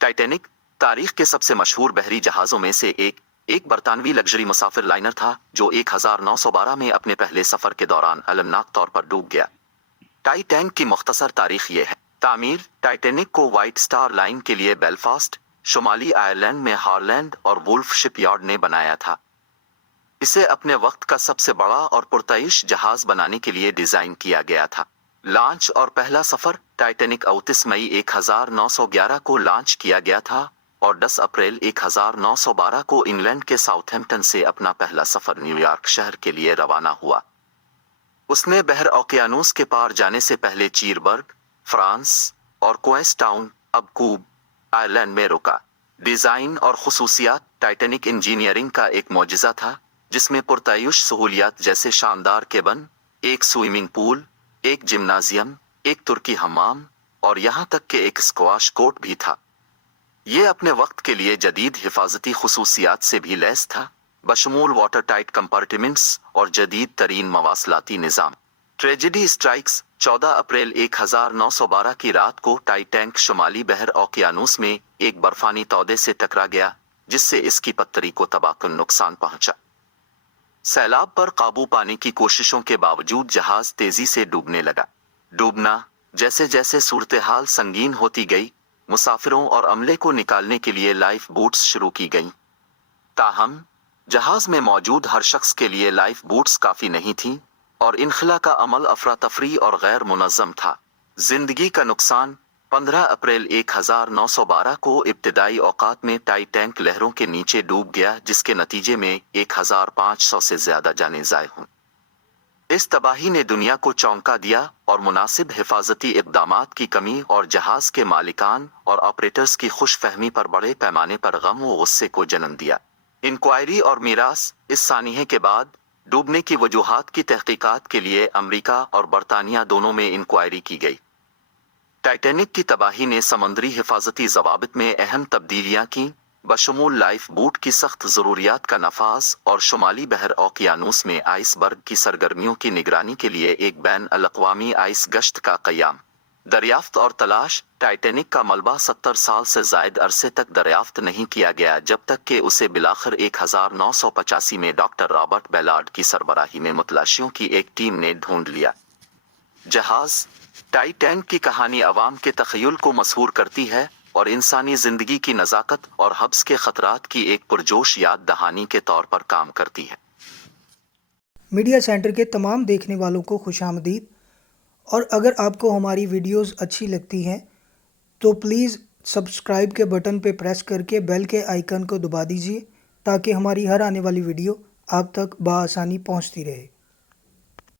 Titanic तारीख के सबसे मशहूर बहरी जहाज़ों में से एक बरतानवी लग्जरी मुसाफिर लाइनर था जो 1912 में अपने पहले सफर के दौरान अलमनाक तौर पर डूब गया। टाइटैनिक की मुख्तसर तारीख ये है। तामीर टाइटैनिक को व्हाइट स्टार लाइन के लिए बेलफास्ट, शुमाली आयरलैंड में हारलैंड और वुल्फ शिपयार्ड ने बनाया था। इसे अपने वक्त का सबसे बड़ा और पुरताइश जहाज बनाने के लिए डिजाइन किया गया था। लॉन्च और पहला सफर टाइटैनिक 29 मई 1911 को लॉन्च किया गया था और 10 अप्रैल 1912 को इंग्लैंड के साउथहैम्पटन से अपना पहला सफर न्यूयॉर्क शहर के लिए रवाना हुआ। उसने बहर ओकियानूस के पार जाने से पहले चीरबर्ग, फ्रांस और क्वेंसटाउन, अब कूब, आयरलैंड में रुका। डिजाइन और खुसूसियात टाइटैनिक इंजीनियरिंग का एक मौजज़ा था जिसमें पुरतायुश सहूलियात जैसे शानदार केबन, एक स्विमिंग पूल, एक जिम्नाजियम, एक तुर्की हम्माम और यहाँ तक कि एक स्क्वाश कोर्ट भी था। ये अपने वक्त के लिए जदीद हिफाजती खुसूसियात से भी लैस था, बशमूल वाटर टाइट कंपार्टमेंट्स और जदीद तरीन मवासलाती निज़ाम। ट्रेजेडी स्ट्राइक्स 14 अप्रैल 1912 की रात को टाइटैनिक शुमाली बहर ओकियानूस में एक बर्फानी तौदे से टकरा गया जिससे इसकी पत्तरी को तबाहकुन नुकसान पहुंचा। सैलाब पर काबू पाने की कोशिशों के बावजूद जहाज तेजी से डूबने लगा। डूबना जैसे जैसे सूरत हाल संगीन होती गई, मुसाफिरों और अमले को निकालने के लिए लाइफ बोट्स शुरू की गईं। ताहम जहाज में मौजूद हर शख्स के लिए लाइफ बोट्स काफी नहीं थीं और इनखला का अमल अफरा तफरी और गैर मुनज़्ज़म था। जिंदगी का नुकसान 15 अप्रैल 1912 को इब्तिदाई औकात में टाइटैनिक लहरों के नीचे डूब गया जिसके नतीजे में 1500 से ज्यादा जानें ज़ाय हुईं। इस तबाही ने दुनिया को चौंका दिया और मुनासिब हिफाजती इक़दामात की कमी और जहाज के मालिकान और ऑपरेटर्स की खुशफहमी पर बड़े पैमाने पर गम व गुस्से को जन्म दिया। इंक्वायरी और मीरास इस सानिहे के बाद डूबने की वजूहात की तहकीकात के लिए अमरीका और बरतानिया दोनों में इंक्वायरी की गई। टाइटैनिक की तबाही ने समंदरी हिफाजती ज़वाबित में अहम तब्दीलियां की, बशमूल लाइफ बोट की सख्त ज़रूरियात का नफाज और शुमाली बहर ओकियानूस में आइसबर्ग की सरगर्मियों की निगरानी के लिए एक बैन अल-अक़वामी आइस गश्त का क़याम। दरियाफ्त और तलाश टाइटैनिक का मलबा 70 साल से ज़ायद अरसे तक दरियाफ्त नहीं किया गया जब तक कि उसे बिलाखिर 1985 में डॉक्टर रॉबर्ट बेलार्ड की सरबराही में मुतलाशियों की एक टीम ने ढूंढ लिया। जहाज टाइटैनिक की कहानी अवाम के तख़य्युल को मसहूर करती है और इंसानी ज़िंदगी की नज़ाकत और हब्स के ख़तरात की एक पुरजोश याद दहानी के तौर पर काम करती है। मीडिया सेंटर के तमाम देखने वालों को खुशामदीद। और अगर आपको हमारी वीडियोस अच्छी लगती हैं तो प्लीज़ सब्सक्राइब के बटन पे प्रेस करके बेल के आइकन को दबा दीजिए ताकि हमारी हर आने वाली वीडियो आप तक बआसानी पहुंचती रहे।